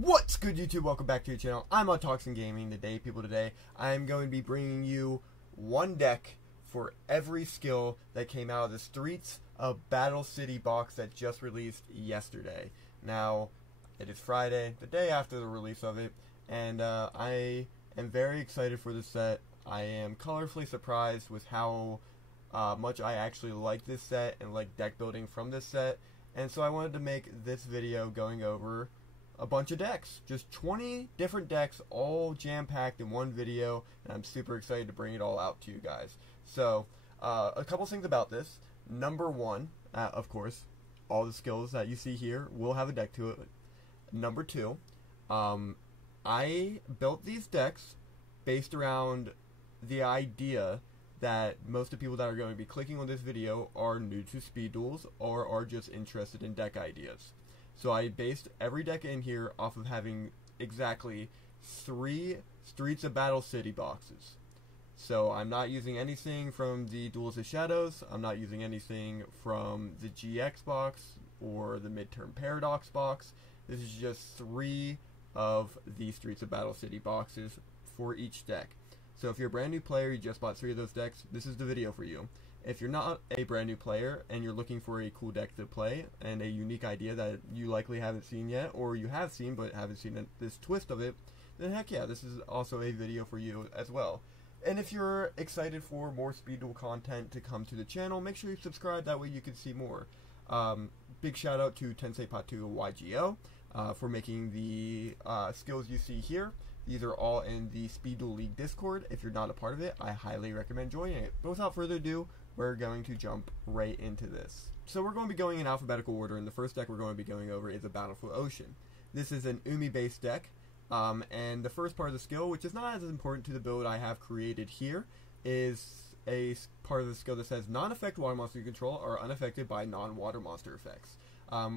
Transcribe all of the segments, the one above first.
What's good, YouTube? Welcome back to your channel. I'm Untoxin Gaming. Today I'm going to be bringing you one deck for every skill that came out of the Streets of Battle City box that just released yesterday. Now, it is Friday, the day after the release of it, and I am very excited for this set. I am colorfully surprised with how much I actually like this set and like deck building from this set, and so I wanted to make this video going over a bunch of decks. Just 20 different decks, all jam-packed in one video, and I'm super excited to bring it all out to you guys. So, a couple things about this. Number one, of course, all the skills that you see here will have a deck to it. Number two, I built these decks based around the idea that most of the people that are going to be clicking on this video are new to Speed Duels or are just interested in deck ideas. So I based every deck in here off of having exactly 3 Streets of Battle City boxes. So I'm not using anything from the Duels of Shadows, I'm not using anything from the GX box or the Midterm Paradox box. This is just 3 of the Streets of Battle City boxes for each deck. So if you're a brand new player, you just bought 3 of those decks, this is the video for you. If you're not a brand new player and you're looking for a cool deck to play and a unique idea that you likely haven't seen yet, or you have seen but haven't seen this twist of it, then heck yeah, this is also a video for you as well. And if you're excited for more Speed Duel content to come to the channel, make sure you subscribe, that way you can see more. Big shout out to Tensei Patu YGO for making the skills you see here. These are all in the Speed Duel League Discord. If you're not a part of it, I highly recommend joining it. But without further ado, we're going to jump right into this. So we're going to be going in alphabetical order, and the first deck we're going to be going over is a Battlefield Ocean. This is an Umi based deck, and the first part of the skill, which is not as important to the build I have created here, is a part of the skill that says non-effect water monster you control are unaffected by non-water monster effects.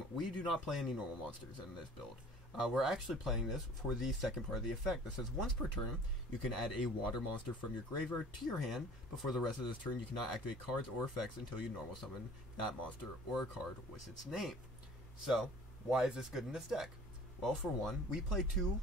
We do not play any normal monsters in this build. We're actually playing this for the second part of the effect that says once per turn you can add a water monster from your graveyard to your hand, but for the rest of this turn you cannot activate cards or effects until you normal summon that monster or a card with its name. So why is this good in this deck? Well, for one, we play 2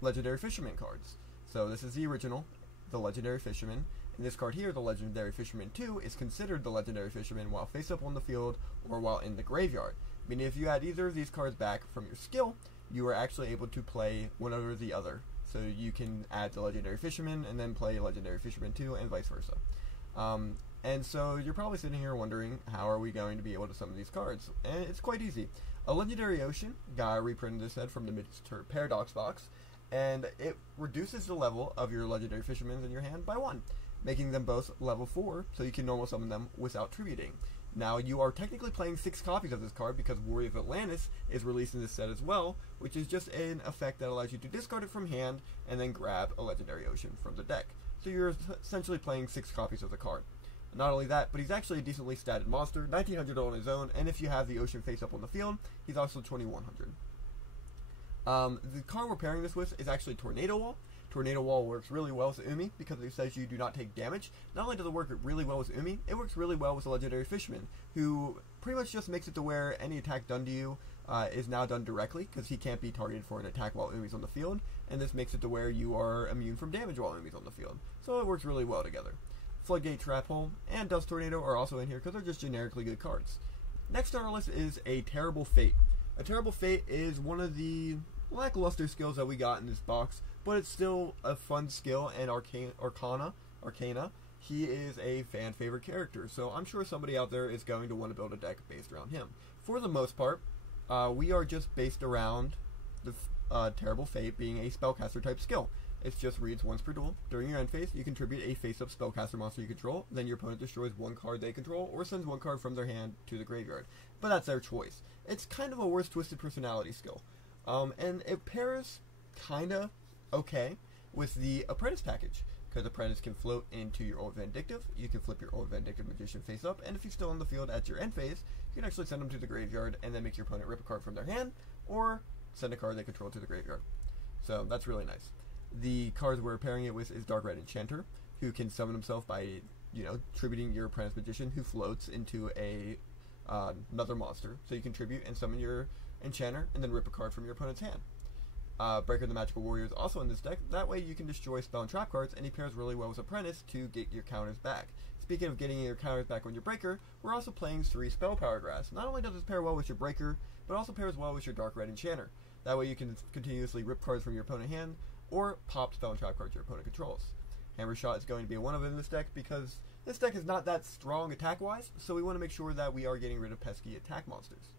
Legendary Fisherman cards. So this is the original, the Legendary Fisherman, and this card here, the Legendary Fisherman 2, is considered the Legendary Fisherman while face up on the field or while in the graveyard. Meaning if you add either of these cards back from your skill, you are actually able to play one over the other. So you can add the Legendary Fisherman and then play Legendary Fisherman 2 and vice versa. And so you're probably sitting here wondering, how are we going to be able to summon these cards? And it's quite easy. A Legendary Ocean, Gaia reprinted this set from the Midterm Paradox box, and it reduces the level of your Legendary Fishermen in your hand by 1, making them both level 4, so you can normal summon them without tributing. Now, you are technically playing 6 copies of this card because Warrior of Atlantis is released in this set as well, which is just an effect that allows you to discard it from hand and then grab a Legendary Ocean from the deck. So you're essentially playing 6 copies of the card. Not only that, but he's actually a decently statted monster, 1900 on his own, and if you have the Ocean face up on the field, he's also 2100. The card we're pairing this with is actually Tornado Wall. Tornado Wall works really well with Umi because it says you do not take damage. Not only does it work really well with Umi, it works really well with a Legendary Fisherman, who pretty much just makes it to where any attack done to you is now done directly, because he can't be targeted for an attack while Umi's on the field, and this makes it to where you are immune from damage while Umi's on the field. So it works really well together. Floodgate, Trap Hole, and Dust Tornado are also in here because they're just generically good cards. Next on our list is a Terrible Fate. A Terrible Fate is one of the lackluster skills that we got in this box, but it's still a fun skill, and Arcana, he is a fan favorite character, so I'm sure somebody out there is going to want to build a deck based around him. For the most part, we are just based around the Terrible Fate being a spellcaster type skill. It just reads once per duel. During your end phase, you contribute a face-up spellcaster monster you control, then your opponent destroys 1 card they control, or sends 1 card from their hand to the graveyard. But that's their choice. It's kind of a worse twisted personality skill. And it pairs kinda okay with the Apprentice package, because Apprentice can float into your old Vindictive, you can flip your old Vindictive Magician face up, and if he's still on the field at your end phase, you can actually send him to the graveyard and then make your opponent rip a card from their hand, or send a card they control to the graveyard. So that's really nice. The cards we're pairing it with is Dark Red Enchanter, who can summon himself by, tributing your Apprentice Magician, who floats into another monster. So you contribute and summon your Enchanter, and then rip a card from your opponent's hand. Breaker the Magical Warrior is also in this deck. That way you can destroy spell and trap cards, and he pairs really well with Apprentice to get your counters back. Speaking of getting your counters back on your Breaker, we're also playing 3 Spell Power Grass. Not only does this pair well with your Breaker, but also pairs well with your Dark Red Enchanter. That way you can continuously rip cards from your opponent's hand, or pop spell and trap cards your opponent controls. Hammer Shot is going to be one of them in this deck because this deck is not that strong attack-wise, so we want to make sure that we are getting rid of pesky attack monsters.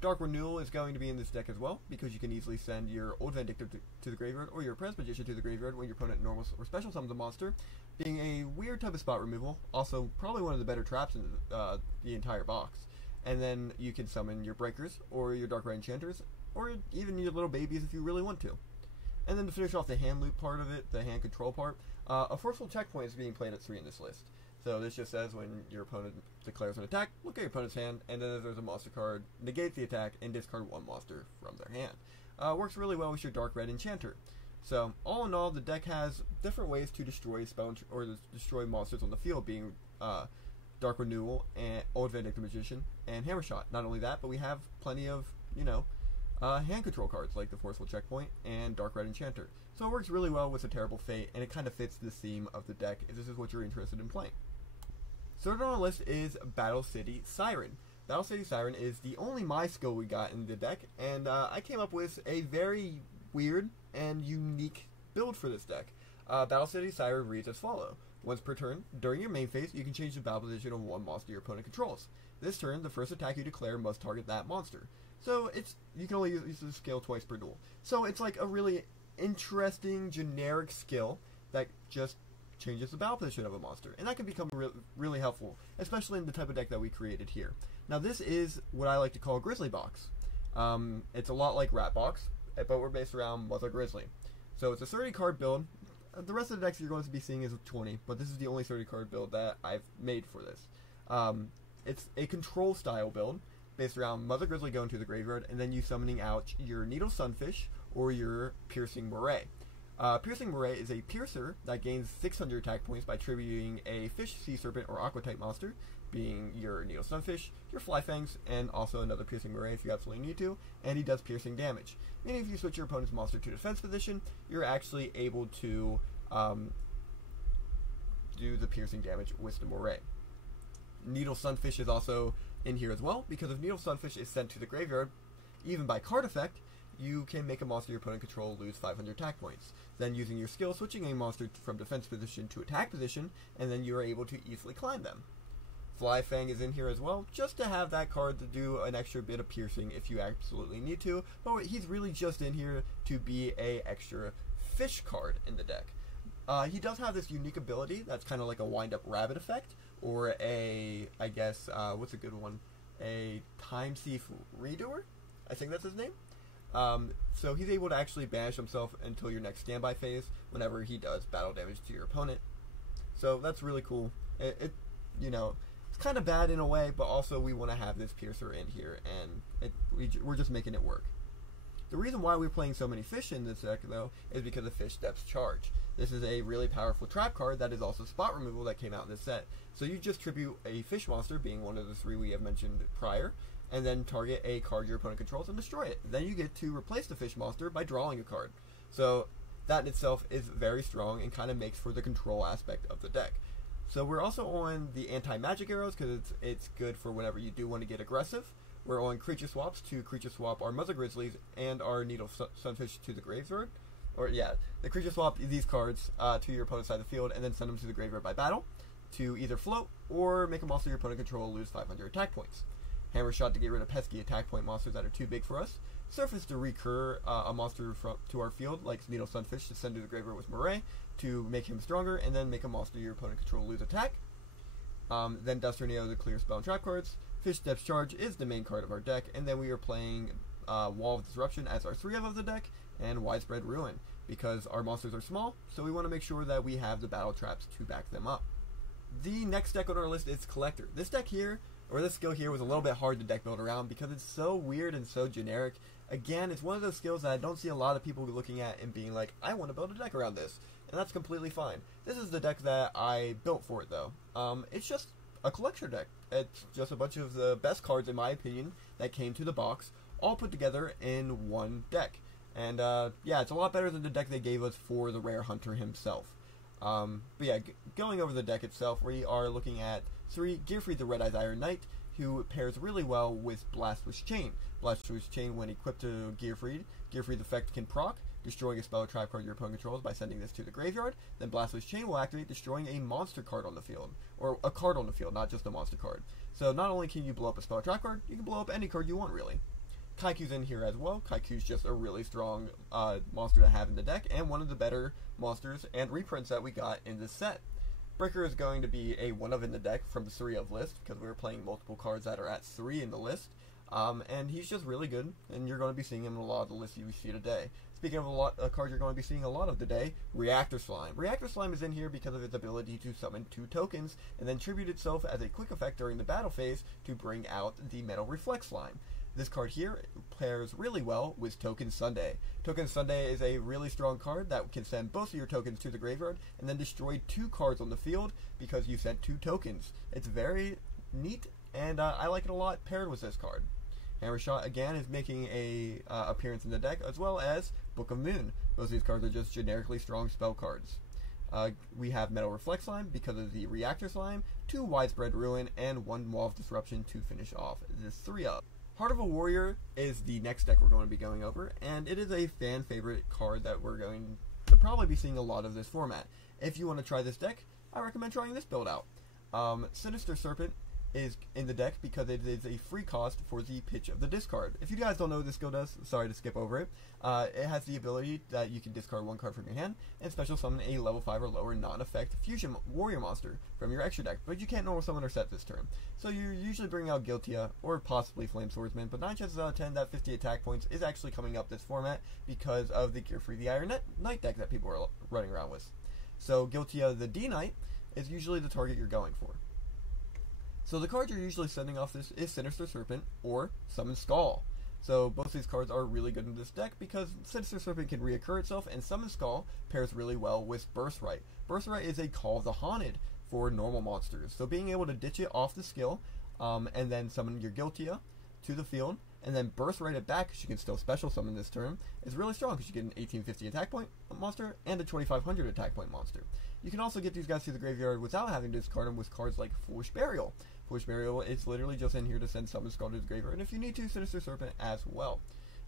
Dark Renewal is going to be in this deck as well, because you can easily send your Old Vindictive to the graveyard, or your Apprentice Magician to the graveyard when your opponent normal or special summons a monster, being a weird type of spot removal, also probably one of the better traps in the entire box. And then you can summon your Breakers, or your Dark Red Enchanters, or even your little babies if you really want to. And then to finish off the hand loop part of it, the hand control part, a Forceful Checkpoint is being played at 3 in this list. So this just says when your opponent declares an attack, look at your opponent's hand, and then if there's a monster card, negate the attack and discard 1 monster from their hand. Works really well with your Dark Red Enchanter. So all in all, the deck has different ways to destroy destroy monsters on the field, being Dark Renewal and Old Vindictive Magician and Hammer Shot. Not only that, but we have plenty of hand control cards like the Forceful Checkpoint and Dark Red Enchanter. So it works really well with a Terrible Fate, and it kind of fits the theme of the deck if this is what you're interested in playing. Third on our list is Battle City Siren. Battle City Siren is the only my skill we got in the deck, and I came up with a very weird and unique build for this deck. Battle City Siren reads as follows. Once per turn, during your main phase, you can change the battle position of 1 monster your opponent controls. This turn, the first attack you declare must target that monster. So you can only use the skill twice per duel. So it's like a really interesting, generic skill that just changes the battle position of a monster, and that can become really helpful, especially in the type of deck that we created here. Now this is what I like to call Grizzly Box. It's a lot like Rat Box, but we're based around Mother Grizzly. So it's a 30 card build. The rest of the decks you're going to be seeing is 20, but this is the only 30 card build that I've made for this. It's a control style build based around Mother Grizzly going to the graveyard, and then you summoning out your Needle Sunfish or your Piercing Moray. Piercing Moray is a piercer that gains 600 attack points by tributing a fish, sea serpent, or aqua type monster, being your Needle Sunfish, your Fly Fangs, and also another Piercing Moray if you absolutely need to, and he does piercing damage. Meaning if you switch your opponent's monster to defense position, you're actually able to do the piercing damage with the Moray. Needle Sunfish is also in here as well, because if Needle Sunfish is sent to the graveyard, even by card effect, you can make a monster your opponent control lose 500 attack points. Then using your skill, switching a monster from defense position to attack position, and then you are able to easily climb them. Fly Fang is in here as well, just to have that card to do an extra bit of piercing if you absolutely need to, but he's really just in here to be a extra fish card in the deck. He does have this unique ability that's kind of like a wind-up rabbit effect, or a, I guess, what's a good one? A Time Thief Redoer? I think that's his name. So he's able to actually banish himself until your next standby phase whenever he does battle damage to your opponent. So that's really cool. It's kind of bad in a way, but also we want to have this piercer in here, and we're just making it work. The reason why we're playing so many fish in this deck, though, is because of Fish Depth's Charge. This is a really powerful trap card that is also spot removal that came out in this set. So you just tribute a fish monster, being one of the 3 we have mentioned prior, and then target a card your opponent controls and destroy it. Then you get to replace the fish monster by drawing a card. So that in itself is very strong and kind of makes for the control aspect of the deck. So we're also on the anti-magic arrows because it's good for whenever you do want to get aggressive. We're on creature swaps to creature swap our Mother Grizzlies and our Needle Sunfish to the graveyard. Or yeah, the creature swap these cards to your opponent's side of the field and then send them to the graveyard by battle to either float or make a monster your opponent control lose 500 attack points. Hammer Shot to get rid of pesky attack point monsters that are too big for us. Surface to recur a monster to our field, like Needle Sunfish, to send to the graveyard with Moray to make him stronger, and then make a monster your opponent control lose attack. Then Dust Tornado to clear spell and trap cards. Fish Depth's Charge is the main card of our deck, and then we are playing Wall of Disruption as our 3 of the deck, and Widespread Ruin, because our monsters are small, so we want to make sure that we have the battle traps to back them up. The next deck on our list is Collector. This deck here, or this skill here, was a little bit hard to deck build around because it's so weird and so generic. Again, it's one of those skills that I don't see a lot of people looking at and being like, I want to build a deck around this, and that's completely fine. This is the deck that I built for it, though. It's just a collector deck. It's just a bunch of the best cards, in my opinion, that came to the box, all put together in one deck. And yeah, it's a lot better than the deck they gave us for the Rare Hunter himself. But yeah, going over the deck itself, we are looking at 3 Gearfried the Red Eyes Iron Knight, who pairs really well with Blastwitch Chain. Blastwitch Chain, when equipped to Gearfried, Gearfried's effect can proc, destroying a spell or trap card your opponent controls by sending this to the graveyard. Then Blastwitch Chain will activate, destroying a monster card on the field. Or a card on the field, not just a monster card. So not only can you blow up a spell or trap card, you can blow up any card you want, really. Kaiku's in here as well. Kaiku's just a really strong monster to have in the deck, and one of the better monsters and reprints that we got in this set. Breaker is going to be a 1-of in the deck from the 3-of list, because we were playing multiple cards that are at 3 in the list. And he's just really good, and you're going to be seeing him in a lot of the lists you see today. Speaking of a card you're going to be seeing a lot of today, Reactor Slime. Reactor Slime is in here because of its ability to summon 2 tokens, and then tribute itself as a quick effect during the battle phase to bring out the Metal Reflect Slime. This card here pairs really well with Token Sunday. Token Sunday is a really strong card that can send both of your tokens to the graveyard and then destroy 2 cards on the field because you sent 2 tokens. It's very neat, and I like it a lot paired with this card. Hammershot again is making a appearance in the deck, as well as Book of Moon. Both of these cards are just generically strong spell cards. We have Metal Reflect Slime because of the Reactor Slime, 2 Widespread Ruin, and 1 Wall of Disruption to finish off this 3-of. Heart of a Warrior is the next deck we're going to be going over, and it is a fan favorite card that we're going to probably be seeing a lot of this format. If you want to try this deck, I recommend trying this build out. Sinister Serpent is in the deck because it is a free cost for the Pitch of the Discard. If you guys don't know what this skill does, sorry to skip over it. It has the ability that you can discard 1 card from your hand and special summon a level 5 or lower non-effect fusion warrior monster from your extra deck, but you can't normal summon or set this turn. So you usually bring out Giltia or possibly Flame Swordsman, but 9 chances out of 10 that 50 attack points is actually coming up this format because of the Gearfried the Iron Knight deck that people are running around with. So Giltia the D-Knight is usually the target you're going for. So the card you're usually sending off this is Sinister Serpent or Summon Skull. So both of these cards are really good in this deck because Sinister Serpent can reoccur itself, and Summon Skull pairs really well with Birthright. Birthright is a Call of the Haunted for normal monsters. So being able to ditch it off the skill, and then summon your Giltia to the field, and then Birthright it back, because you can still special summon this turn, is really strong because you get an 1850 attack point monster and a 2500 attack point monster. You can also get these guys to the graveyard without having to discard them with cards like Foolish Burial. Foolish Burial is literally just in here to send Summon Skull to the graveyard, and if you need to, Sinister Serpent as well.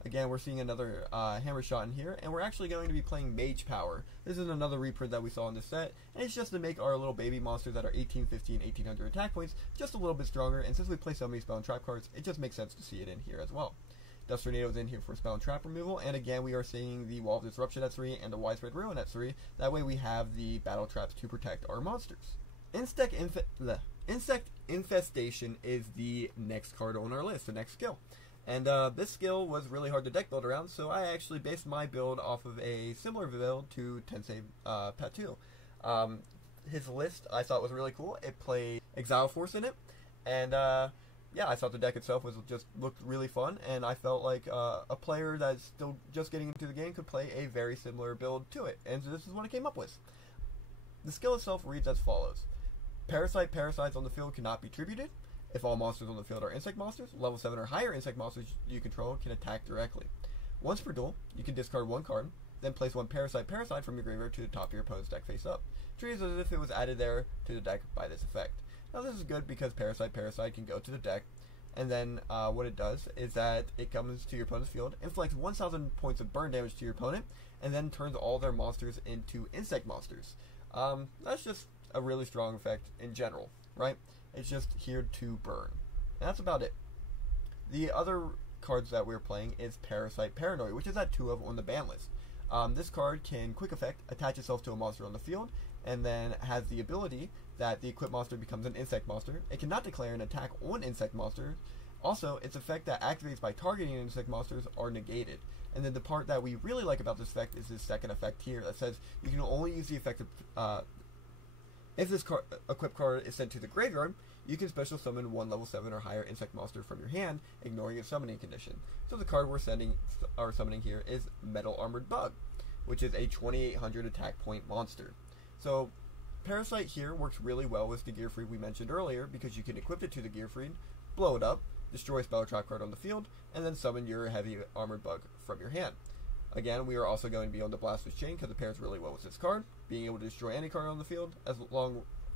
Again, we're seeing another Hammershot in here, and we're actually going to be playing Mage Power. This is another reprint that we saw in this set, and it's just to make our little baby monsters that are 1850 and 1800 attack points just a little bit stronger, and since we play so many spell and trap cards, it just makes sense to see it in here as well. Dust Tornado is in here for spell and trap removal, and again we are seeing the Wall of Disruption at 3 and the Widespread Ruin at 3. That way we have the battle traps to protect our monsters. Insect Infestation is the next card on our list, the next skill. And this skill was really hard to deck build around, so I actually based my build off of a similar build to Tensei Patu. His list I thought was really cool. It played Exile Force in it, and yeah, I thought the deck itself looked really fun, and I felt like a player that's still just getting into the game could play a very similar build to it, and this is what I came up with. The skill itself reads as follows. Parasites on the field cannot be tributed. If all monsters on the field are insect monsters, level 7 or higher insect monsters you control can attack directly. Once per duel, you can discard 1 card, then place 1 Parasite from your graveyard to the top of your opponent's deck face up. Treat it as if it was added there to the deck by this effect. Now this is good because Parasite can go to the deck, and then what it does is that it comes to your opponent's field, inflicts 1000 points of burn damage to your opponent, and then turns all their monsters into insect monsters. That's just a really strong effect in general, right? It's just here to burn. And that's about it. The other cards that we're playing is Parasite Paranoid, which is at 2 of on the ban list. This card can quick effect attach itself to a monster on the field, and then has the ability that the equipped monster becomes an insect monster. It cannot declare an attack on insect monsters. Also, its effect that activates by targeting insect monsters are negated. And then the part that we really like about this effect is this second effect here that says you can only use the effect of if this equipped card is sent to the graveyard, you can special summon 1 level 7 or higher insect monster from your hand, ignoring its summoning condition. So the card we're summoning here is Metal Armored Bug, which is a 2800 attack point monster. So Parasite here works really well with the Gearfried we mentioned earlier because you can equip it to the Gearfried, blow it up, destroy a spell or trap card on the field, and then summon your Heavy Armored Bug from your hand. Again, we are also going to be on the Blasphemous Chain because it pairs really well with this card. Being able to destroy any card on the field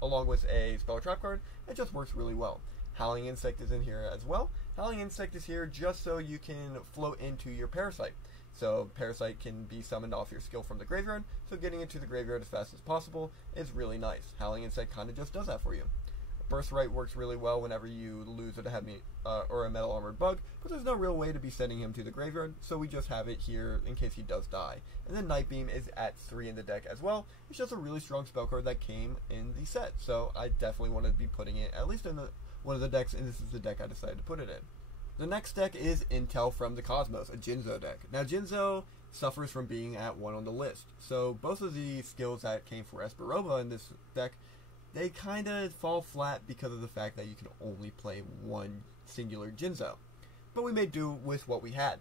along with a Spell Trap card, it just works really well. Howling Insect is in here as well. Howling Insect is here just so you can float into your Parasite. So Parasite can be summoned off your skill from the graveyard, so getting into the graveyard as fast as possible is really nice. Howling Insect kind of just does that for you. Birthright works really well whenever you lose a heavy or a Metal Armored Bug, but there's no real way to be sending him to the graveyard, so we just have it here in case he does die. And then Night Beam is at 3 in the deck as well. It's just a really strong spell card that came in the set, so I definitely want to be putting it at least in one of the decks, and this is the deck I decided to put it in. The next deck is Intel from the Cosmos, a Jinzo deck. Now Jinzo suffers from being at 1 on the list, so both of the skills that came for Esperoba in this deck, they kind of fall flat because of the fact that you can only play one singular Jinzo. But we made do with what we had.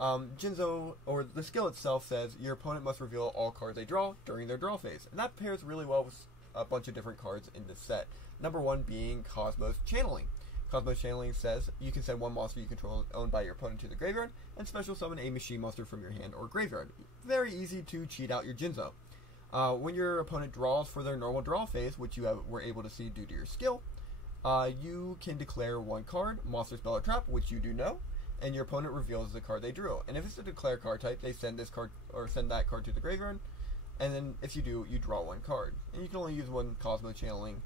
Jinzo, or the skill itself, says your opponent must reveal all cards they draw during their draw phase. And that pairs really well with a bunch of different cards in this set. Number 1 being Cosmos Channeling. Cosmos Channeling says you can send one monster you control owned by your opponent to the graveyard and special summon a machine monster from your hand or graveyard. Very easy to cheat out your Jinzo. When your opponent draws for their normal draw phase, which you were able to see due to your skill, you can declare one card, Monster, Spell, or Trap, which you do know, and your opponent reveals the card they drew. And if it's a declare card type, they send this card or send that card to the graveyard, and then if you do, you draw one card. And you can only use one Cosmo Channeling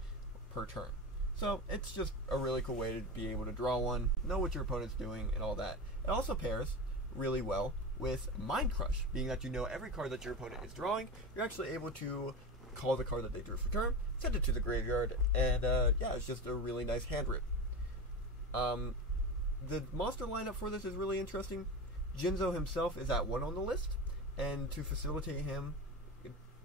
per turn. So it's just a really cool way to be able to draw one, know what your opponent's doing, and all that. It also pairs really well with Mind Crush, being that you know every card that your opponent is drawing, you're actually able to call the card that they drew for turn, send it to the graveyard, and yeah, it's just a really nice hand rip. The monster lineup for this is really interesting. Jinzo himself is at 1 on the list, and to facilitate him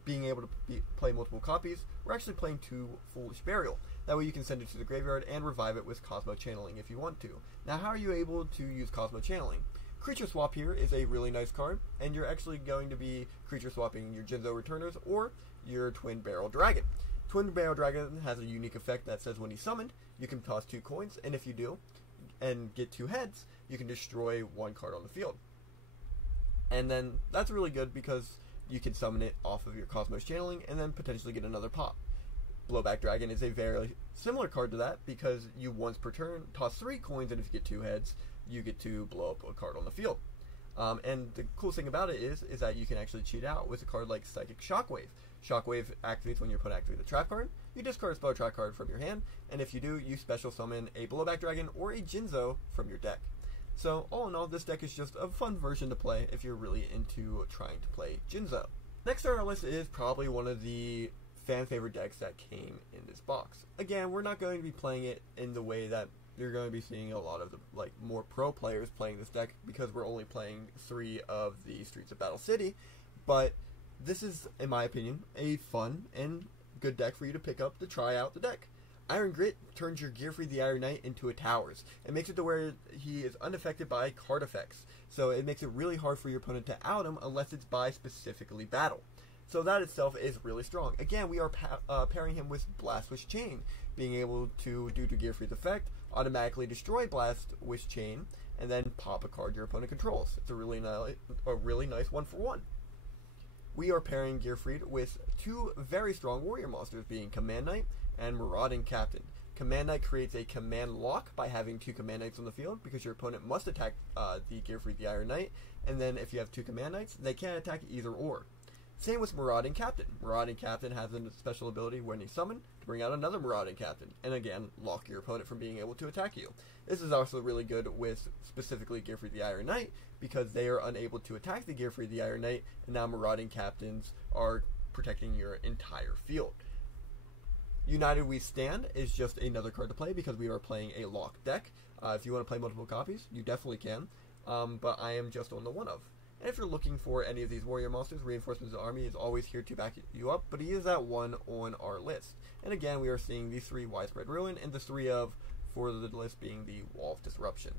being able to play multiple copies, we're actually playing 2 Foolish Burial. That way you can send it to the graveyard and revive it with Cosmo Channeling if you want to. Now, how are you able to use Cosmo Channeling? Creature Swap here is a really nice card, and you're actually going to be creature swapping your Jinzo Returners or your Twin Barrel Dragon. Twin Barrel Dragon has a unique effect that says when he's summoned, you can toss 2 coins, and if you do, and get 2 heads, you can destroy 1 card on the field. And then that's really good because you can summon it off of your Cosmos Channeling and then potentially get another pop. Blowback Dragon is a very similar card to that because you once per turn toss 3 coins, and if you get 2 heads, you get to blow up a card on the field. And the cool thing about it is that you can actually cheat out with a card like Psychic Shockwave. Shockwave activates when your opponent activates a trap card. You discard a spell trap card from your hand, and if you do, you special summon a Blowback Dragon or a Jinzo from your deck. So all in all, this deck is just a fun version to play if you're really into trying to play Jinzo. Next on our list is probably one of the fan favorite decks that came in this box. Again, we're not going to be playing it in the way that you're going to be seeing a lot of the more pro players playing this deck because we're only playing 3 of the Streets of Battle City, but this is, in my opinion, a fun and good deck for you to pick up to try out the deck. Iron Grit turns your Gearfried the Iron Knight into a Towers. It makes it to where he is unaffected by card effects, so it makes it really hard for your opponent to out him unless it's by specifically battle. So that itself is really strong. Again, we are pairing him with Blastwitch Chain, being able to, due to Gearfried's effect, automatically destroy Blastwitch Chain and then pop a card your opponent controls. It's a really nice 1-for-1. We are pairing Gearfried with 2 very strong warrior monsters, being Command Knight and Marauding Captain. Command Knight creates a command lock by having 2 Command Knights on the field because your opponent must attack the Gearfried the Iron Knight, and then if you have 2 Command Knights, they can't attack either or. Same with Marauding Captain. Marauding Captain has a special ability when he's summoned to bring out another Marauding Captain, and again, lock your opponent from being able to attack you. This is also really good with specifically Gearfried the Iron Knight, because they are unable to attack the Gearfried the Iron Knight, and now Marauding Captains are protecting your entire field. United We Stand is just another card to play because we are playing a locked deck. If you want to play multiple copies, you definitely can, but I am just on the one of. And if you're looking for any of these warrior monsters, Reinforcements of the Army is always here to back you up, but he is at 1 on our list. And again, we are seeing these 3 Widespread Ruin, and the 3 of, for the list being the Wall of Disruption.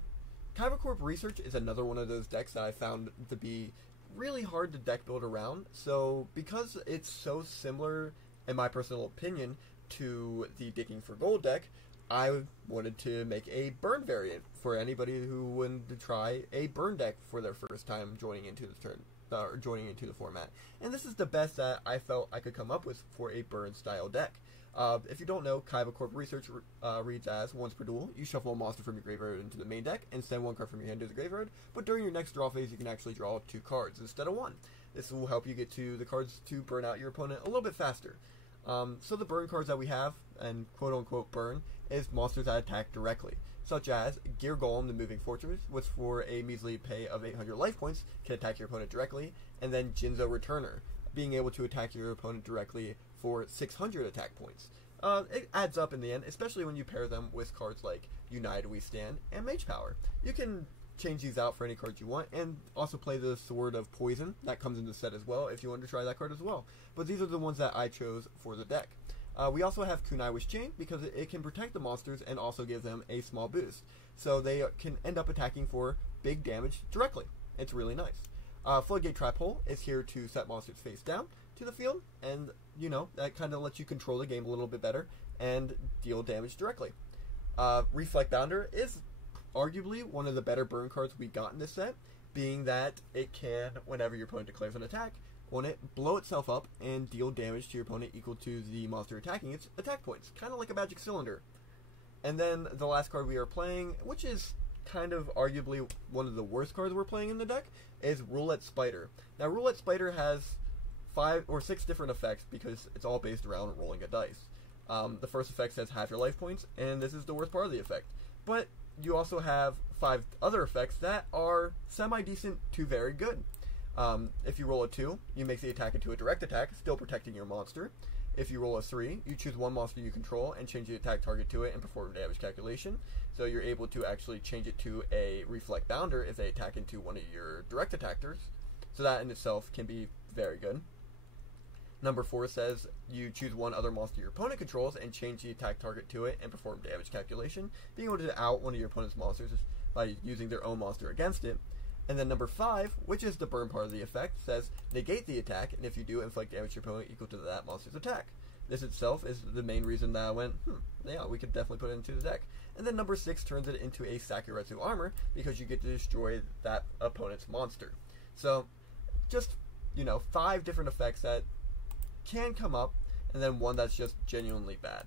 Kyber Corp Research is another one of those decks that I found to be really hard to deck build around. So because it's so similar, in my personal opinion, to the Digging for Gold deck, I wanted to make a burn variant for anybody who wanted to try a burn deck for their first time joining into that are joining into the format. And this is the best that I felt I could come up with for a burn style deck. If you don't know, Kaiba Corp Research reads as, once per duel, you shuffle a monster from your graveyard into the main deck and send one card from your hand to the graveyard, but during your next draw phase you can actually draw 2 cards instead of 1. This will help you get to the cards to burn out your opponent a little bit faster. So the burn cards that we have, and quote-unquote burn, is monsters that attack directly, such as Gear Golem, the Moving Fortress, which for a measly pay of 800 life points can attack your opponent directly, and then Jinzo Returner, being able to attack your opponent directly for 600 attack points. It adds up in the end, especially when you pair them with cards like United We Stand and Mage Power. You can change these out for any cards you want, and also play the Sword of Poison that comes in the set as well if you want to try that card as well. But these are the ones that I chose for the deck. We also have Kunai Wish Chain because it can protect the monsters and also give them a small boost, so they can end up attacking for big damage directly. It's really nice. Floodgate Trap Hole is here to set monsters face down to the field, and you know, that kind of lets you control the game a little bit better and deal damage directly. Reflect Bounder is arguably one of the better burn cards we got in this set, being that it can, whenever your opponent declares an attack on it, blow itself up and deal damage to your opponent equal to the monster attacking its attack points, kind of like a magic cylinder. And then the last card we are playing, which is kind of arguably one of the worst cards we're playing in the deck, is Roulette Spider. Now Roulette Spider has 5 or 6 different effects because it's all based around rolling a dice. The first effect says half your life points, and this is the worst part of the effect. But you also have 5 other effects that are semi-decent to very good. If you roll a 2, you make the attack into a direct attack, still protecting your monster. If you roll a 3, you choose one monster you control and change the attack target to it and perform damage calculation. So you're able to actually change it to a Reflect Bounder if they attack into one of your direct attackers. So that in itself can be very good. Number 4 says you choose one other monster your opponent controls and change the attack target to it and perform damage calculation, being able to out one of your opponent's monsters by using their own monster against it. And then number 5, which is the burn part of the effect, says negate the attack, and if you do, inflict damage to your opponent equal to that monster's attack. This itself is the main reason that I went, yeah, we could definitely put it into the deck. And then number 6 turns it into a Sakuretsu Armor, because you get to destroy that opponent's monster. So, just, 5 different effects that can come up, and then one that's just genuinely bad.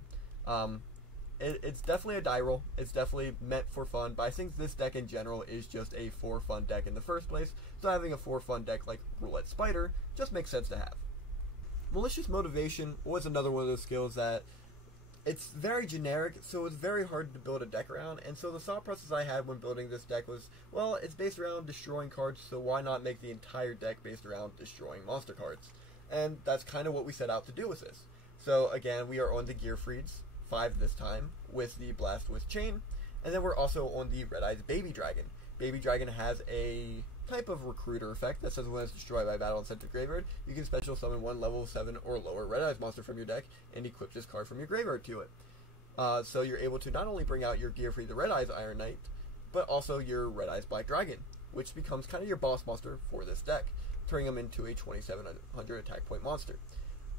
It's definitely a die roll. It's definitely meant for fun, but I think this deck in general is just a for fun deck in the first place, so having a for fun deck like Roulette Spider just makes sense to have. Malicious Motivation was another one of those skills that it's very generic, so it's very hard to build a deck around, and so the thought process I had when building this deck was, well, it's based around destroying cards, so why not make the entire deck based around destroying monster cards? And that's kind of what we set out to do with this. So again, we are on the Gearfrieds 5 this time with the Blast with Chain, and then we're also on the Red Eyes Baby Dragon. Baby Dragon has a type of recruiter effect that says when it's destroyed by battle and sent to graveyard, you can special summon one level 7 or lower Red Eyes monster from your deck and equip this card from your graveyard to it. So you're able to not only bring out your Gearfried the Red Eyes Iron Knight, but also your Red Eyes Black Dragon, which becomes kind of your boss monster for this deck, turning them into a 2700 attack point monster.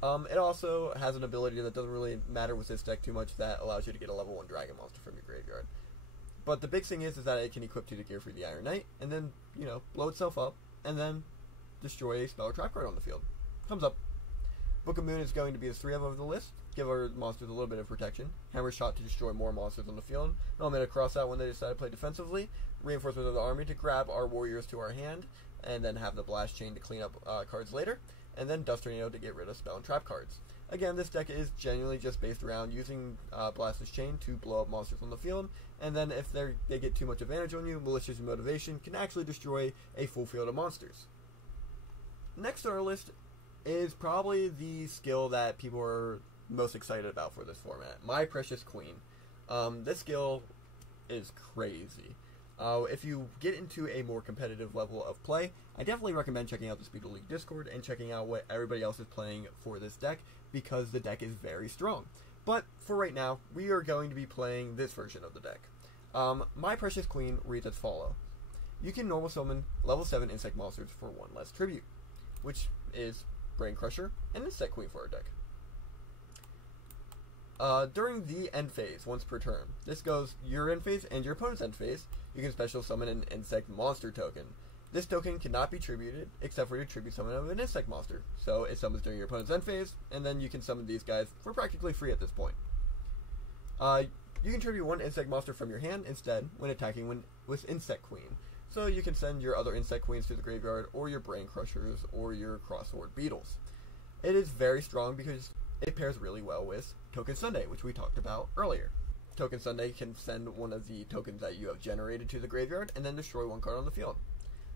It also has an ability that doesn't really matter with this deck too much that allows you to get a level 1 dragon monster from your graveyard. But the big thing is that it can equip to the Gearfried the Iron Knight, and then, blow itself up, and then destroy a spell or trap card on the field. Comes up. Book of Moon is going to be the 3 of the list. Give our monsters a little bit of protection. Hammer Shot to destroy more monsters on the field. No, I'm going to cross out when they decide to play defensively. Reinforcement of the Army to grab our warriors to our hand, and then have the Blast Chain to clean up cards later. And then Dust Tornado to get rid of spell and trap cards. Again, this deck is genuinely just based around using Blast's Chain to blow up monsters on the field, and then if they get too much advantage on you, Malicious Motivation can actually destroy a full field of monsters. Next on our list is probably the skill that people are most excited about for this format, My Precious Queen. This skill is crazy. If you get into a more competitive level of play, I definitely recommend checking out the Speed of League Discord and checking out what everybody else is playing for this deck, because the deck is very strong. But for right now, we are going to be playing this version of the deck. My Precious Queen reads as follows. You can normal summon level 7 insect monsters for 1 less tribute, which is Brain Crusher and Insect Queen for our deck. During the end phase, once per turn, this goes your end phase and your opponent's end phase, you can special summon an insect monster token. This token cannot be tributed except for your tribute summon of an insect monster. So it summons during your opponent's end phase, and then you can summon these guys for practically free at this point. You can tribute one insect monster from your hand instead when attacking with Insect Queen. So you can send your other Insect Queens to the graveyard, or your Brain Crushers, or your Crossword Beetles. It is very strong because it pairs really well with Token Sunday, which we talked about earlier. Token Sunday can send one of the tokens that you have generated to the graveyard, and then destroy one card on the field.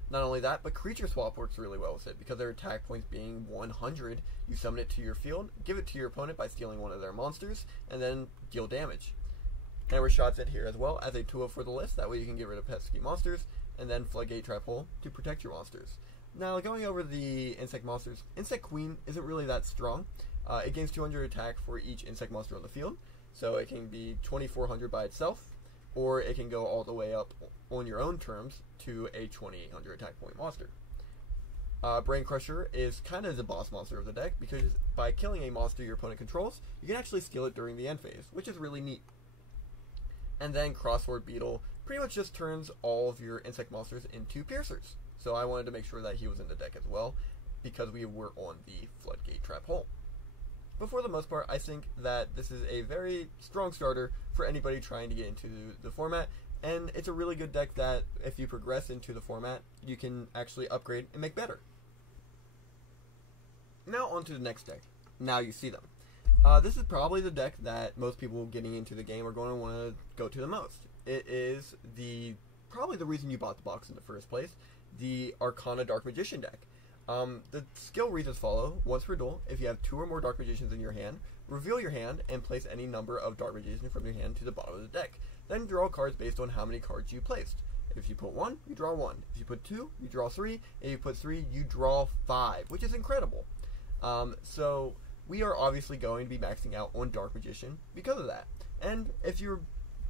Not only that, but Creature Swap works really well with it, because their attack points being 100, you summon it to your field, give it to your opponent by stealing one of their monsters, and then deal damage. Hammer Shot's it here as well as a tool for the list, that way you can get rid of pesky monsters, and then Floodgate Trap Hole to protect your monsters. Now, going over the insect monsters, Insect Queen isn't really that strong. It gains 200 attack for each insect monster on the field, so it can be 2400 by itself, or it can go all the way up on your own terms to a 2800 attack point monster. Brain Crusher is kind of the boss monster of the deck, because by killing a monster your opponent controls, you can actually steal it during the end phase, which is really neat. And then Crossword Beetle pretty much just turns all of your insect monsters into piercers. So I wanted to make sure that he was in the deck as well, because we were on the Floodgate Trap Hole. But for the most part, I think that this is a very strong starter for anybody trying to get into the format, and it's a really good deck that, if you progress into the format, you can actually upgrade and make better. Now on to the next deck. Now you see them. This is probably the deck that most people getting into the game are going to want to go to the most. It is probably the reason you bought the box in the first place, the Arcana Dark Magician deck. The skill reads as follow. Once per duel, if you have 2 or more Dark Magicians in your hand, reveal your hand and place any number of Dark Magicians from your hand to the bottom of the deck. Then draw cards based on how many cards you placed. If you put 1, you draw 1. If you put 2, you draw 3. If you put 3, you draw 5, which is incredible. So we are obviously going to be maxing out on Dark Magician because of that. And if you're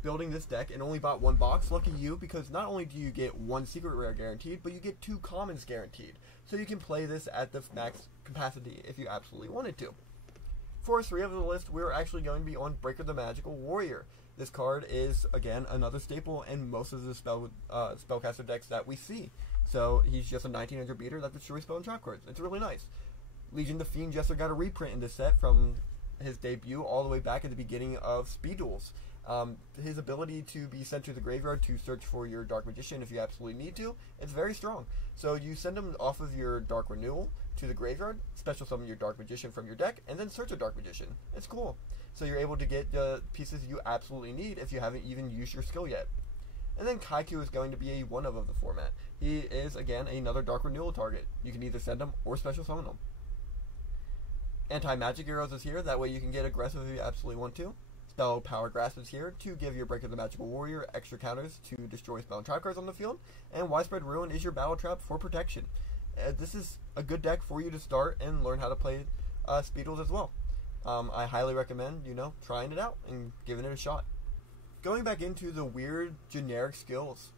building this deck and only bought 1 box, lucky you, because not only do you get 1 secret rare guaranteed, but you get 2 commons guaranteed. So you can play this at the max capacity if you absolutely wanted to. For 3 of the list, we're actually going to be on Breaker the Magical Warrior. This card is, again, another staple in most of the spellcaster decks that we see. So he's just a 1900 beater that destroys spell and trap cards. It's really nice. Legion the Fiend Jester got a reprint in this set from his debut all the way back at the beginning of Speed Duels. His ability to be sent to the graveyard to search for your Dark Magician if you absolutely need to, it's very strong. So you send him off of your Dark Renewal to the graveyard, special summon your Dark Magician from your deck, and then search a Dark Magician. It's cool. So you're able to get the pieces you absolutely need if you haven't even used your skill yet. And then Kaiku is going to be a 1-of the format. He is, again, another Dark Renewal target. You can either send him or special summon him. Anti-Magic Arrows is here, that way you can get aggressive if you absolutely want to. Spell Power Grasp is here to give your Breaker the Magical Warrior extra counters to destroy spell and trap cards on the field, and Widespread Ruin is your battle trap for protection. This is a good deck for you to start and learn how to play Speed Duels as well. I highly recommend, trying it out and giving it a shot. Going back into the weird generic skills,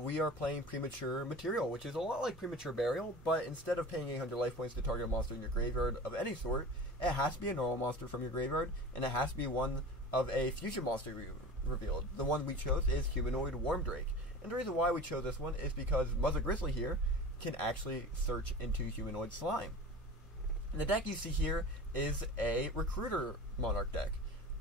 we are playing Premature Material, which is a lot like Premature Burial, but instead of paying 800 life points to target a monster in your graveyard of any sort, it has to be a normal monster from your graveyard, and it has to be one of a fusion monster revealed. The one we chose is Humanoid Wormdrake. And the reason why we chose this one is because Mother Grizzly here can actually search into Humanoid Slime. And the deck you see here is a Recruiter Monarch deck.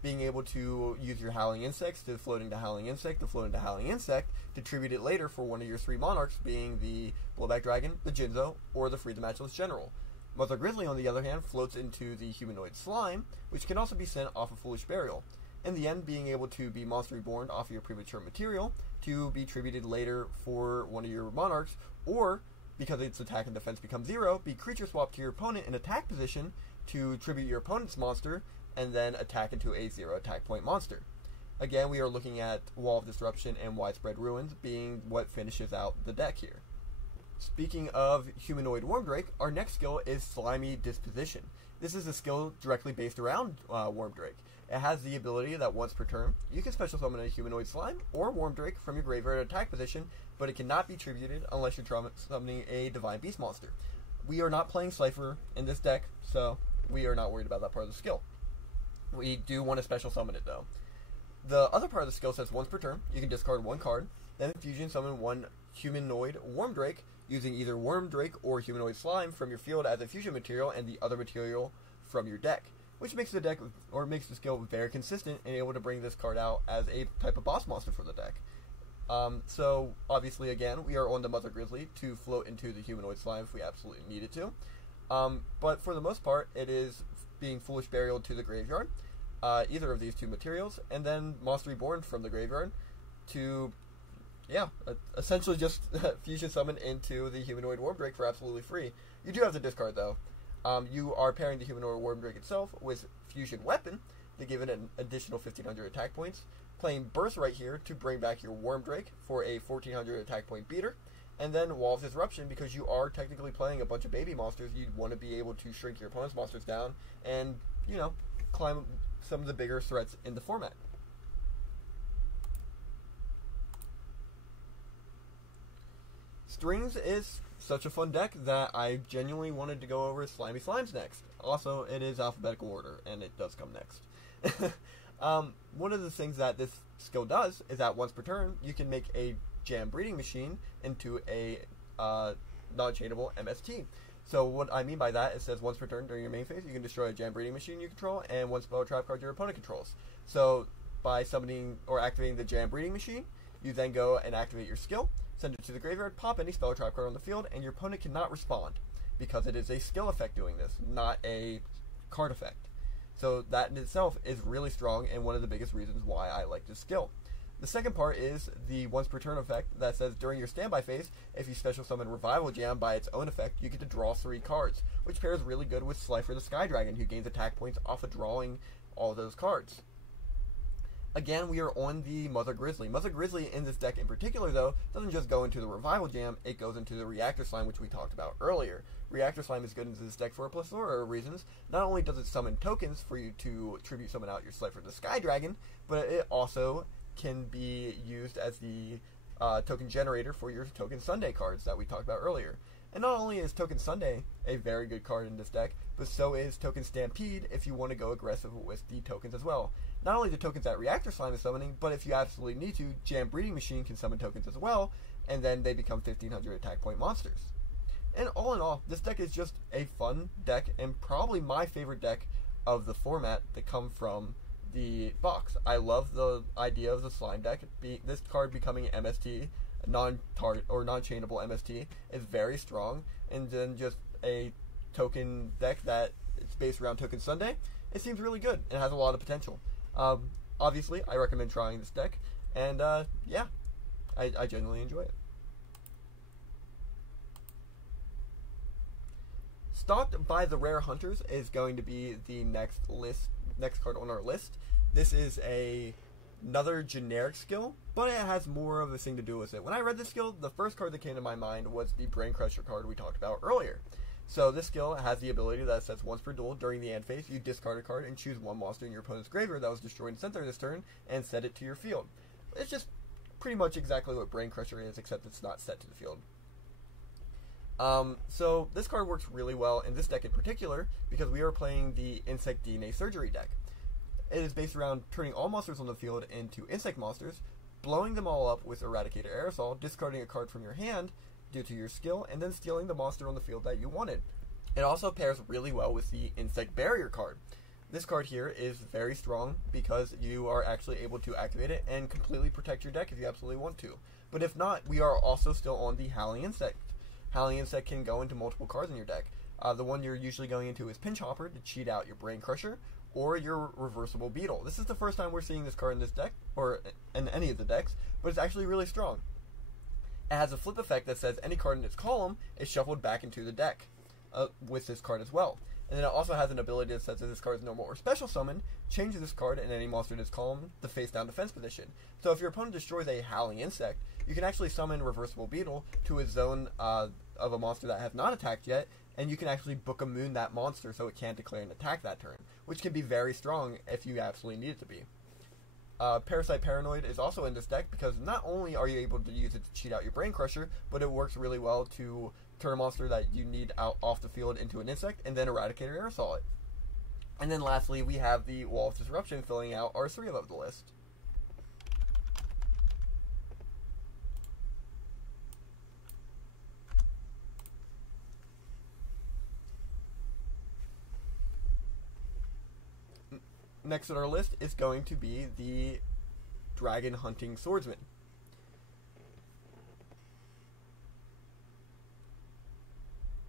Being able to use your Howling Insects to float into Howling Insect, to float into Howling Insect, to tribute it later for one of your 3 monarchs, being the Blowback Dragon, the Jinzo, or the Free the Matchless General. Mother Grizzly, on the other hand, floats into the Humanoid Slime, which can also be sent off of Foolish Burial. In the end, being able to be Monster Reborn off of your Premature Material to be tributed later for one of your monarchs, or, because its attack and defense becomes 0, be creature swapped to your opponent in attack position to tribute your opponent's monster, and then attack into a 0 attack point monster. Again, we are looking at Wall of Disruption and Widespread Ruins being what finishes out the deck here. Speaking of Humanoid Wormdrake, our next skill is Slimy Disposition. This is a skill directly based around Wormdrake. It has the ability that once per turn, you can special summon a Humanoid Slime or Wormdrake from your graveyard attack position, but it cannot be tributed unless you're summoning a Divine Beast monster. We are not playing Slifer in this deck, so we are not worried about that part of the skill. We do want to special summon it though. The other part of the skill says once per turn, you can discard 1 card, then fusion summon 1 Humanoid Wormdrake using either Worm Drake or Humanoid Slime from your field as a fusion material and the other material from your deck, which makes the deck, or makes the skill very consistent and able to bring this card out as a type of boss monster for the deck. So, obviously, again, we are on the Mother Grizzly to float into the Humanoid Slime if we absolutely needed to. But for the most part, it is being Foolish Burial to the graveyard, either of these two materials, and then Monster Reborn from the graveyard to, essentially just fusion summon into the Humanoid Worm Drake for absolutely free. You do have to discard, though. You are pairing the Humanoid Worm Drake itself with Fusion Weapon to give it an additional 1,500 attack points, playing Birthright here to bring back your Worm Drake for a 1,400 attack point beater, and then Wall of Disruption because you are technically playing a bunch of baby monsters. You'd want to be able to shrink your opponent's monsters down and, climb some of the bigger threats in the format. Strings is such a fun deck that I genuinely wanted to go over Slimy Slimes next. Also, it is alphabetical order, and it does come next. One of the things that this skill does is that once per turn, you can make a Jam Breeding Machine into a non-chainable MST. So what I mean by that, it says once per turn during your main phase, you can destroy a Jam Breeding Machine you control and one spell or trap card your opponent controls. So by summoning or activating the Jam Breeding Machine, you then go and activate your skill, send it to the graveyard, pop any spell or trap card on the field, and your opponent cannot respond because it is a skill effect doing this, not a card effect. So that in itself is really strong and one of the biggest reasons why I like this skill. The second part is the once per turn effect that says during your standby phase, if you special summon Revival Jam by its own effect, you get to draw 3 cards, which pairs really good with Slifer the Sky Dragon, who gains attack points off of drawing all those cards. Again, we are on the Mother Grizzly. Mother Grizzly in this deck in particular, though, doesn't just go into the Revival Jam, it goes into the Reactor Slime, which we talked about earlier. Reactor Slime is good into this deck for a plethora of reasons. Not only does it summon tokens for you to tribute summon out your Slifer the Sky Dragon, but it also can be used as the token generator for your Token Sunday cards that we talked about earlier. And not only is Token Sunday a very good card in this deck, but so is Token Stampede if you want to go aggressive with the tokens as well. Not only the tokens that Reactor Slime is summoning, but if you absolutely need to, Jam Breeding Machine can summon tokens as well, and then they become 1,500 attack point monsters. And all in all, this deck is just a fun deck, and probably my favorite deck of the format that come from the box. I love the idea of the slime deck. This card becoming MST, non-target or non-chainable MST, is very strong, and then just a token deck that it's based around Token Sunday. It seems really good and has a lot of potential. Obviously, I recommend trying this deck, and I genuinely enjoy it. Stalked by the Rare Hunters is going to be the next card on our list. This is another generic skill, but it has more of a thing to do with it. When I read this skill, the first card that came to my mind was the Brain Crusher card we talked about earlier. So this skill has the ability that says once per duel during the end phase, you discard a card and choose one monster in your opponent's graveyard that was destroyed in center this turn and set it to your field. It's just pretty much exactly what Brain Crusher is, except it's not set to the field. So this card works really well in this deck in particular because we are playing the Insect DNA Surgery deck. It is based around turning all monsters on the field into insect monsters, blowing them all up with Eradicator Aerosol, discarding a card from your hand due to your skill, and then stealing the monster on the field that you wanted. It also pairs really well with the Insect Barrier card. This card here is very strong because you are actually able to activate it and completely protect your deck if you absolutely want to. But if not, we are also still on the Howling Insect. Howling Insect can go into multiple cards in your deck. The one you're usually going into is Pinch Hopper to cheat out your Brain Crusher, or your Reversible Beetle. This is the first time we're seeing this card in this deck, or in any of the decks, but it's actually really strong. It has a flip effect that says any card in its column is shuffled back into the deck with this card as well. And then it also has an ability that says if this card is normal or special summon, changes this card and any monster in its column the face down defense position. So if your opponent destroys a Howling Insect, you can actually summon Reversible Beetle to a zone of a monster that has not attacked yet, and you can actually Book of Moon that monster so it can't declare an attack that turn, which can be very strong if you absolutely need it to be. Parasite Paranoid is also in this deck because not only are you able to use it to cheat out your Brain Crusher, but it works really well to turn a monster that you need out off the field into an insect and then Eradicator Aerosol it. And then lastly, we have the Wall of Disruption filling out our 3 of the list. next on our list is going to be the Dragon Hunting Swordsman.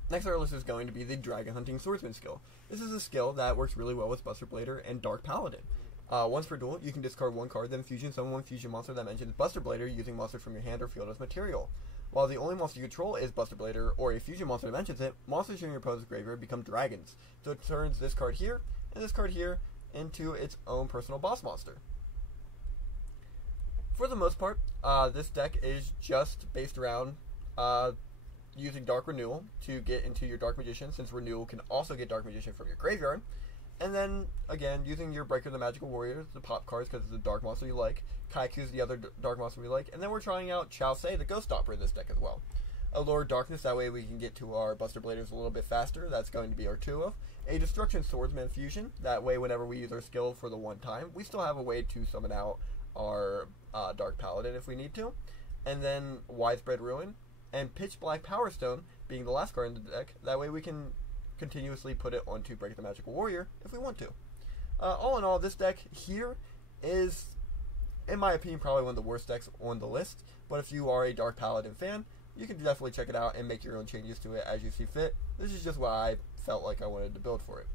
Next on our list is going to be the Dragon Hunting Swordsman skill. This is a skill that works really well with Buster Blader and Dark Paladin. Once per duel, you can discard one card, then fusion summon one fusion monster that mentions Buster Blader using monsters from your hand or field as material. While the only monster you control is Buster Blader or a fusion monster that mentions it, monsters in your opponent's graveyard become dragons. So it turns this card here and this card here into its own personal boss monster. For the most part, this deck is just based around using Dark Renewal to get into your Dark Magician, since Renewal can also get Dark Magician from your graveyard. And then, again, using your Breaker the Magical Warrior to pop cards because it's a Dark Monster you like. Kaiku's the other Dark Monster we like. And then we're trying out Chao Se, the Ghost Stopper, in this deck as well. Allure Darkness, that way we can get to our Buster Bladers a little bit faster. That's going to be our 2 of. A Destruction Swordsman Fusion, that way whenever we use our skill for the one time, we still have a way to summon out our Dark Paladin if we need to. And then Widespread Ruin, and Pitch Black Power Stone being the last card in the deck. That way we can continuously put it onto Break the Magical Warrior if we want to. All in all, this deck here is, in my opinion, probably one of the worst decks on the list. But if you are a Dark Paladin fan, you can definitely check it out and make your own changes to it as you see fit. This is just what I felt like I wanted to build for it.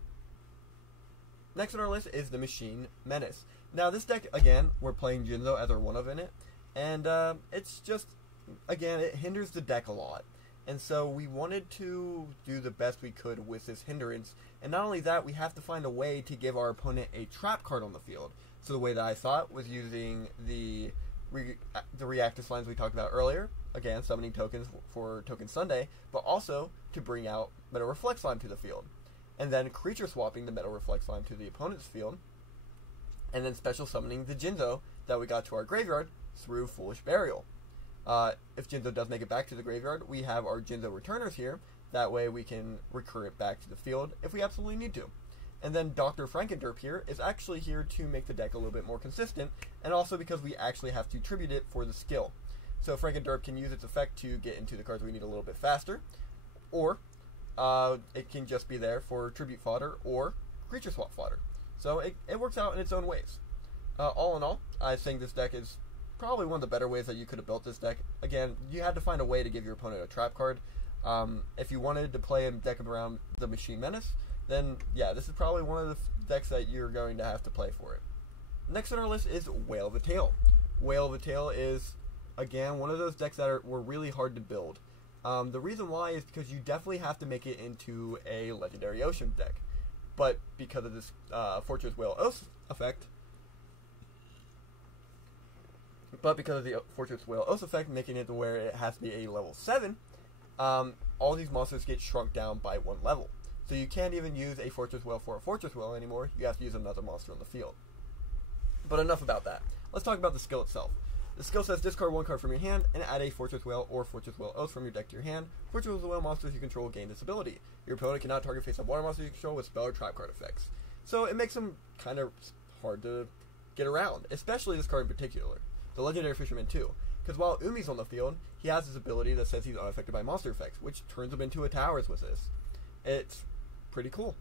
Next on our list is the Machine Menace. Now this deck, again, we're playing Jinzo as our 1 of in it. And it's just, again, it hinders the deck a lot. And so we wanted to do the best we could with this hindrance. And not only that, we have to find a way to give our opponent a trap card on the field. So the way that I thought was using the reactive lines we talked about earlier. Again, summoning tokens for Token Sunday, but also to bring out Metal Reflect Slime to the field. And then creature swapping the Metal Reflect Slime to the opponent's field. And then special summoning the Jinzo that we got to our graveyard through Foolish Burial. If Jinzo does make it back to the graveyard, we have our Jinzo returners here. That way we can recur it back to the field if we absolutely need to. And then Dr. Frankenderp here is actually here to make the deck a little bit more consistent, and also because we actually have to tribute it for the skill. So Frankenderp can use its effect to get into the cards we need a little bit faster, or it can just be there for tribute fodder or creature swap fodder. So it works out in its own ways. All in all, I think this deck is probably one of the better ways that you could have built this deck. Again, you had to find a way to give your opponent a trap card. If you wanted to play a deck around the Machine Menace, then yeah, this is probably one of the decks that you're going to have to play for it. Next on our list is Whale of a Tail. Whale of a Tail is, again, one of those decks that were really hard to build. The reason why is because you definitely have to make it into a Legendary Ocean deck. But because of this Fortress Whale Oath effect, making it to where it has to be a level 7, all these monsters get shrunk down by 1 level. So you can't even use a Fortress Whale for a Fortress Whale anymore. You have to use another monster on the field. But enough about that. Let's talk about the skill itself. The skill says discard 1 card from your hand and add a Fortress Whale or Fortress Whale Oath from your deck to your hand. Fortress Whale monsters you control gain this ability. Your opponent cannot target face-up water monsters you control with spell or trap card effects. So it makes them kind of hard to get around, especially this card in particular. The Legendary Fisherman too. Because while Umi's on the field, he has this ability that says he's unaffected by monster effects, which turns him into a Towers with this. It's pretty cool.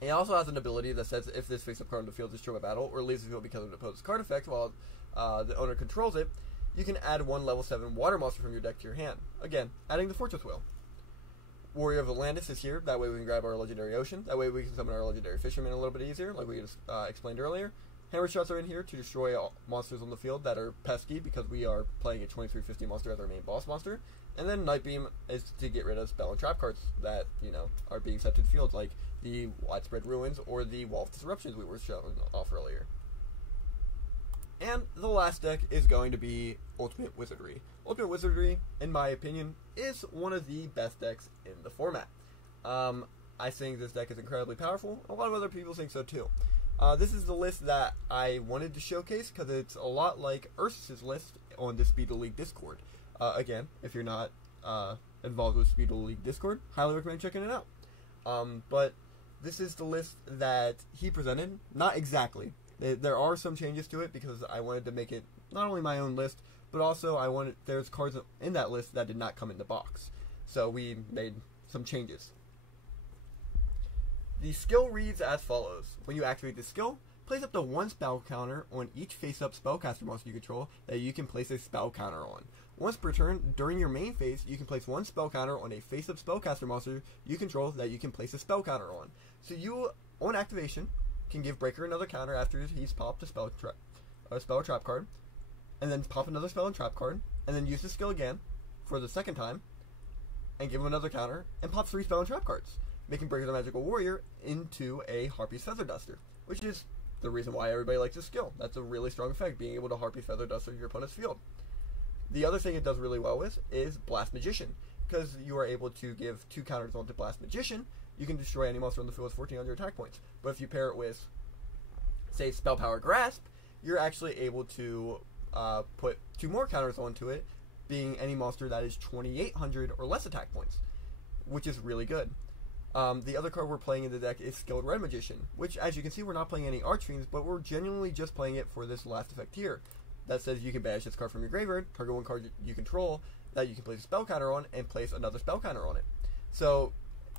He also has an ability that says if this face-up card on the field is destroyed by battle or leaves the field because of an opponent's card effect while the owner controls it, you can add 1 level 7 water monster from your deck to your hand. Again, adding the Fortress Whale. Warrior of Atlantis is here. That way we can grab our Legendary Ocean. That way we can summon our Legendary Fisherman a little bit easier, like we just explained earlier. Hammer Shots are in here to destroy all monsters on the field that are pesky because we are playing a 2350 monster as our main boss monster. And then Night Beam is to get rid of spell and trap cards that, are being set to the field, like the Widespread Ruins or the Wall of Disruptions we were showing off earlier. And the last deck is going to be Ultimate Wizardry. Ultimate Wizardry, in my opinion, is one of the best decks in the format. I think this deck is incredibly powerful. A lot of other people think so too. This is the list that I wanted to showcase because it's a lot like Ursus's list on the Speed of League Discord. Again, if you're not involved with Speed of League Discord, highly recommend checking it out. But this is the list that he presented. Not exactly. There are some changes to it because I wanted to make it not only my own list, but also there's cards in that list that did not come in the box. So we made some changes. The skill reads as follows. When you activate the skill, place up to one spell counter on each face-up spellcaster monster you control that you can place a spell counter on. Once per turn, during your main phase, you can place one spell counter on a face-up spellcaster monster you control that you can place a spell counter on. So you, on activation, can give Breaker another counter after he's popped a spell or trap card, and then pop another spell and trap card, and then use the skill again for the second time, and give him another counter, and pop 3 spell and trap cards, making Breaker the Magical Warrior into a Harpy's Feather Duster, which is the reason why everybody likes this skill. That's a really strong effect, being able to Harpy's Feather Duster your opponent's field. The other thing it does really well with is Blast Magician, because you are able to give 2 counters onto Blast Magician. You can destroy any monster on the field with 1400 attack points. But if you pair it with, say, Spell Power Grasp, you're actually able to put 2 more counters onto it, being any monster that is 2800 or less attack points, which is really good. The other card we're playing in the deck is Skilled Red Magician, which, as you can see, we're not playing any Archfiends, but we're genuinely just playing it for this last effect here. That says you can banish this card from your graveyard, target one card you control that you can place a spell counter on, and place another spell counter on it. So,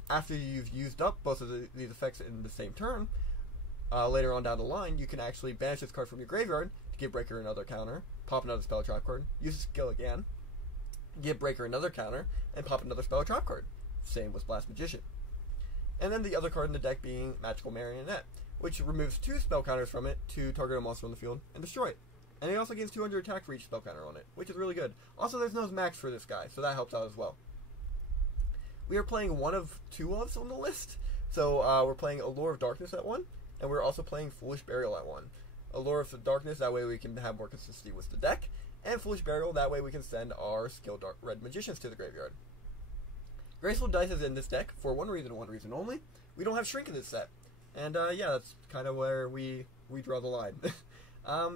after you've used up both of these effects in the same turn, later on down the line, you can actually banish this card from your graveyard to give Breaker another counter, pop another spell trap card, use the skill again, give Breaker another counter, and pop another spell trap card. Same with Blast Magician. And then the other card in the deck being Magical Marionette, which removes 2 spell counters from it to target a monster on the field and destroy it. And it also gains 200 attack for each spell counter on it, which is really good. Also, there's no max for this guy, so that helps out as well. We are playing one of 2 ofs on the list. So we're playing Allure of Darkness at 1, and we're also playing Foolish Burial at 1. Allure of Darkness, that way we can have more consistency with the deck, and Foolish Burial, that way we can send our Skilled Red Magicians to the graveyard. Graceful Dice is in this deck for one reason only. We don't have Shrink in this set. And yeah, that's kind of where we draw the line.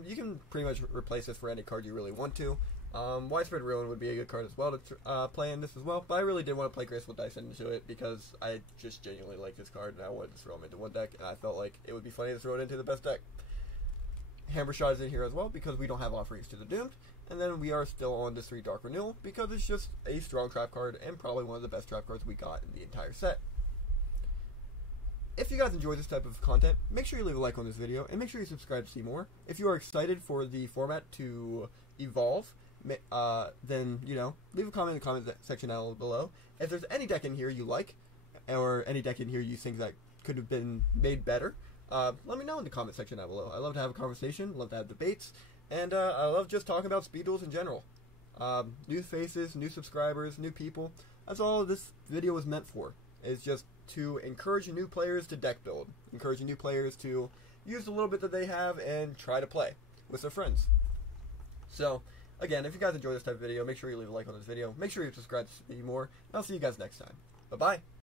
You can pretty much replace this for any card you really want to. Widespread Ruin would be a good card as well to play in this as well, but I really did want to play Graceful Dice into it because I just genuinely like this card and I wanted to throw him into one deck, and I felt like it would be funny to throw it into the best deck. Hammer Shot is in here as well because we don't have Offerings to the Doomed, and then we are still on this 3 Dark Renewal because it's just a strong trap card and probably one of the best trap cards we got in the entire set. If you guys enjoy this type of content, make sure you leave a like on this video, and make sure you subscribe to see more. If you are excited for the format to evolve, then, you know, leave a comment in the comment section down below. If there's any deck in here you like, or any deck in here you think that could have been made better, let me know in the comment section down below. I love to have a conversation, love to have debates, and I love just talking about speed duels in general. New faces, new subscribers, new people. That's all this video was meant for. It's just to encourage new players to deck build, encouraging new players to use the little bit that they have and try to play with their friends. So, again, if you guys enjoy this type of video, make sure you leave a like on this video, make sure you subscribe to see more, and I'll see you guys next time. Bye-bye!